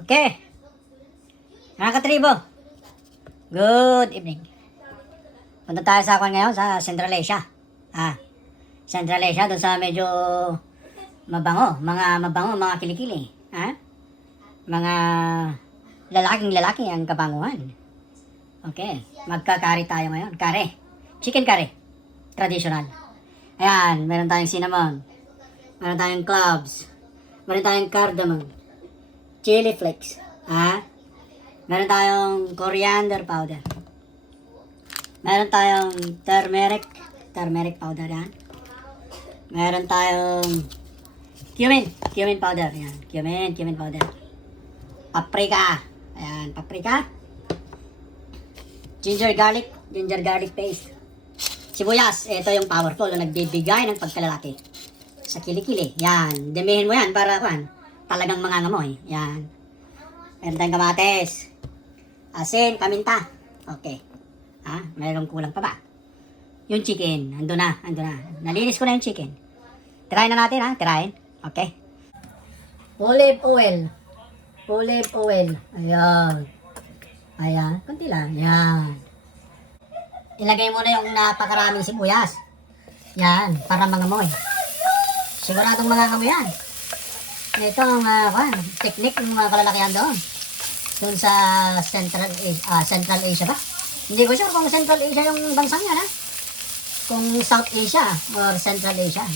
Okay, mga katribo, good evening. Punta tayo sa akin ngayon sa Central Asia. Central Asia, doon sa medyo mabango, mga kilikili. Mga lalaking lalaki ang kabanguhan. Okay, magkakari tayo ngayon. Kare, chicken curry, traditional. Ayan, meron tayong cinnamon, meron tayong cloves, meron tayong cardamom, chili flakes, meron tayong coriander powder, meron tayong turmeric powder, yan. Meron tayong cumin powder, yan. Cumin powder. Paprika, ayan, paprika. Ginger garlic paste. Sibuyas, ito yung powerful na nagbibigay ng pagkalalaki sa kilikili. Yan, damihin mo yan para talagang mangangamoy. Yan. Meron tayong kamatis, asin, paminta. Okay. Mayroong kulang pa ba? Yung chicken, ando na. Nalinis ko na yung chicken. Tirahin na natin, tirahin. Okay. Olive oil. Ayan, konti lang. Yan. Ilagay mo na yung napakaraming sibuyas. Yan, para mangamoy. Siguradong mangangamoy yan. Ito ang technique ng mga kalalakihan doon. Doon sa Central Asia ba? Hindi ko sure kung Central Asia yung bansang yan, kung South Asia or Central Asia.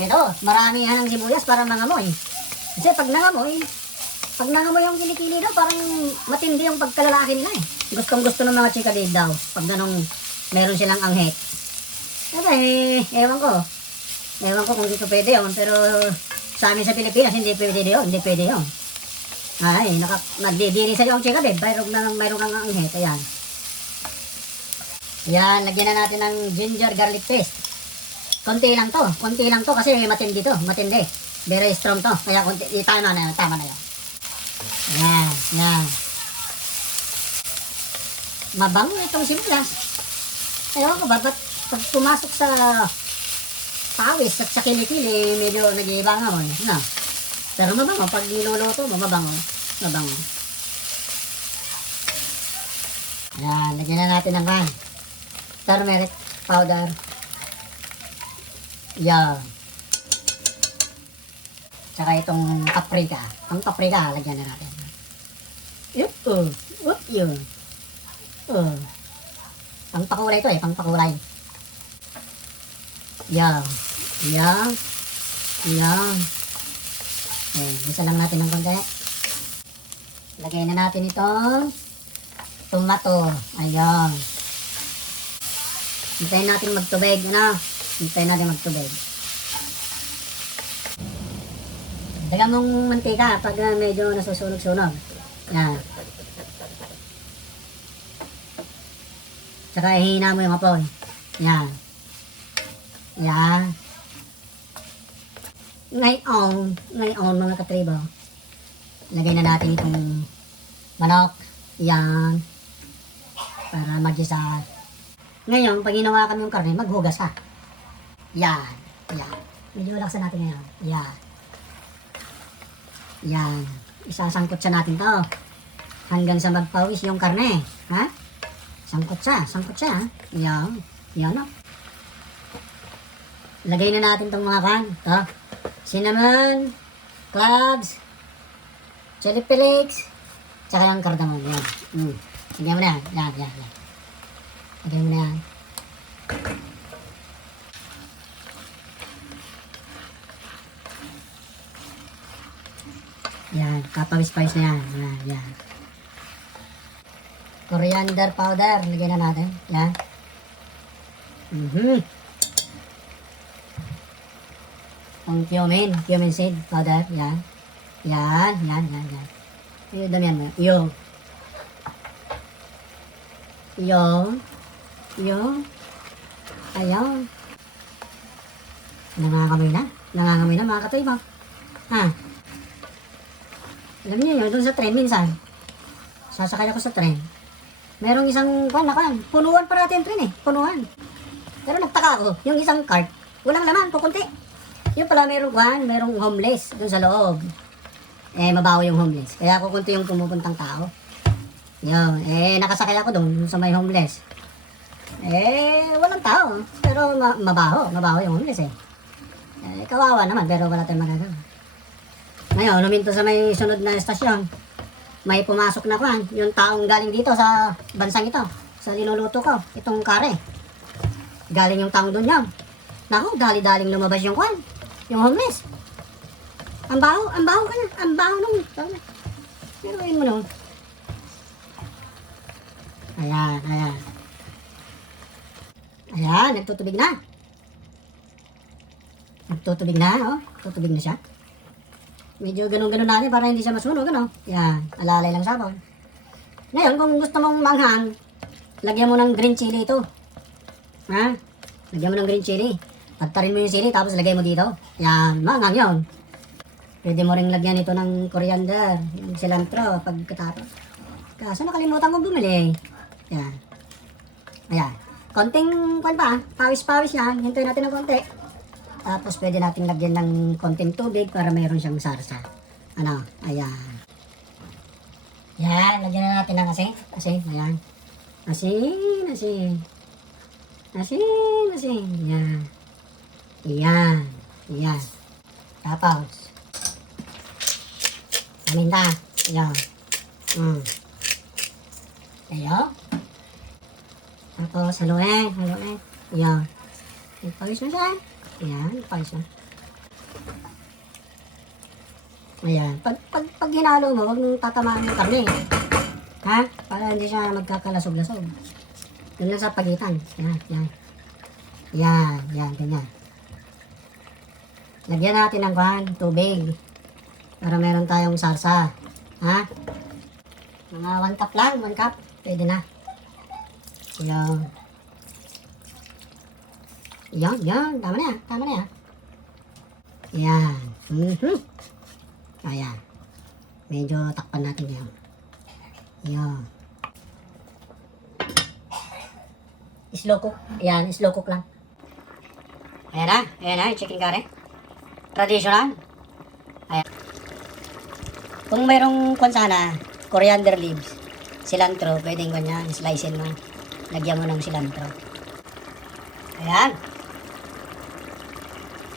Ito, marami yan ang sibuyas para mangamoy. Kasi pag nangamoy yung kilikili daw, parang matindi yung pagkalalaki nila . Gustong gusto ng mga chika dito daw, pag ganong meron silang anghit. Ewan ko kung dito pwede yun, pero sa amin sa Pilipinas, hindi pwede yun. Nagdidiri sa yung chika babe, mayroon kang anghit, ayan. Yan, lagyan na natin ng ginger garlic paste. Konti lang to kasi matindi. Very strong to, kaya tama na yun. Yan. Mabango itong sibuyas. Ewan ko ba, ba't pag pumasok sa pawis at sa kilikili, medyo nag-iiba nga mo. Pero mabango, pag niluluto mo, mabango. Yan, lagyan na natin ng turmeric powder. Yan. Tsaka itong paprika. Ang paprika, lagyan na natin. Yun. Pangpakulay ito pangpakulay. Yan. Isa lang natin ng konti. Lagay na natin itong tomato. Ayan. Hintayin natin magtubig. Dagan mong mantika pag medyo nasusunog-sunog. Yan. Tsaka ihina mo yung apoy. Yan. Ngayon mga katribo, lagay na natin itong manok. Yan. Para mag-isa. Ngayon, pag ginawa kami yung karne, maghugas ka. Yan. Medyo laksan natin ngayon. Yan. Isasangkot siya natin to. Hanggang sa magpawis yung karne. Sangkot siya. Yan. Lagay na natin tong mga cinnamon, cloves, chili flakes, tsaka yung cardamom. Yan. Lagyan mo na yan. Yan. Lagyan mo na yan. Yan, kapawis-pawis na yan. Coriander powder, lagyan na natin. Yan. Ang cumin seed powder. Yan. Damihan mo. Ayan. Nangangamoy na mga katribo. Alam niyo yun, doon sa train minsan. Sasakay ako sa train. Merong isang punuan pa natin train punuan. Pero nagtaka ako, yung isang cart, walang laman, kukunti. Yung pala merong homeless dun sa loob. Eh, mabaho yung homeless. Kaya ako kunti yung pumupuntang tao. Yun, nakasakay ako dun sa may homeless. Walang tao. Pero mabaho yung homeless eh. Kawawa naman, pero wala tayong magagawa. Ngayon, luminto sa may sunod na estasyon. May pumasok na kwan, yung taong galing dito sa bansang ito. Sa linuluto ko, itong kare. Galing yung taong dun yun. Naku, dali-daling lumabas yung kwan. Yung homeless. Ang baho ka na. Ang baho nung. Pero ayun mo nung. Ayan. Ayan, nagtutubig na. Nagtutubig na, oh. Tutubig na siya. Medyo ganun-ganun natin para hindi siya masunog, ano. Yan, alalay lang sabon. Ngayon, kung gusto mong manghang, lagyan mo ng green chili ito. Ha? Lagyan mo ng green chili. Pagtarin mo yung chili, tapos lagay mo dito. Yan, manghang yun. Pwede mo ring lagyan ito ng coriander, yung cilantro, pagkatapos. Kaso nakalimutan ko bumili. Yan. Ayan. Konting, pawis-pawis yan. Hintayin natin ng konti. Tapos pwede natin lagyan ng konting tubig para mayroon siyang sarsa. Ano? Ayan. Yan. Lagyan na natin ng asin. Ayan. Asin. Yan. Yan. Tapos. Paminta. Ayan. Ayan. Tapos haluin. Ayan. Pawis mo siya. Ayan, pawis mo. Ayan. Pag hinalo mo, huwag mong tatamaan yung karne. Ha? Para hindi siya magkakalasog-lasog. Yun lang sa pagitan. Yan. Yan, ganyan. Lagyan natin ng tubig. Para meron tayong sarsa. Ha? Mga 1 cup lang, 1 cup. Pwede na. Yan. Tama na yan. Yan. Ayan. Medyo takpan natin yan. Yan. Slow cook. Ayan, slow cook lang. Ayan na, yung chicken curry. Traditional. Ayan. Kung mayroong sana, coriander leaves, cilantro, pwedeng ganyan, slicein mo. Lagyan mo ng cilantro. Ayan.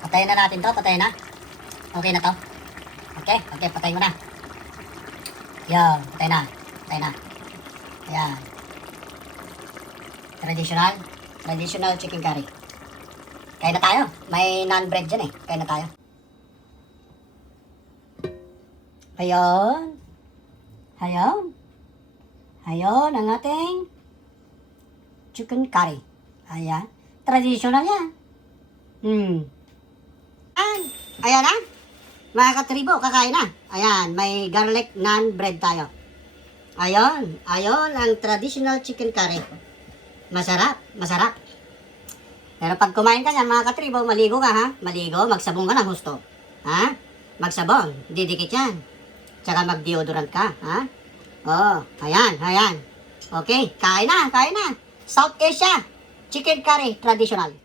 Patayin na natin to, patayin na. Okay na to. Okay, patayin mo na. Yan, patay na. Ayan. Traditional chicken curry. Kain na tayo. May non-bread dyan eh. Kain na tayo. Ayan ang ating chicken curry. Ayan. Traditional yan. Ayan na. Mga katribo, kakain na. Ayan, may garlic naan bread tayo. Ayon ang traditional chicken curry. Masarap. Pero pag kumain ka yan, mga katribo, maligo ka ha. Magsabong ka ng husto. Ha? Magsabong, didikit yan. Tsaka mag-deodorant ka, ha? Ayan. Okay, kain na. South Asia, chicken curry, traditional.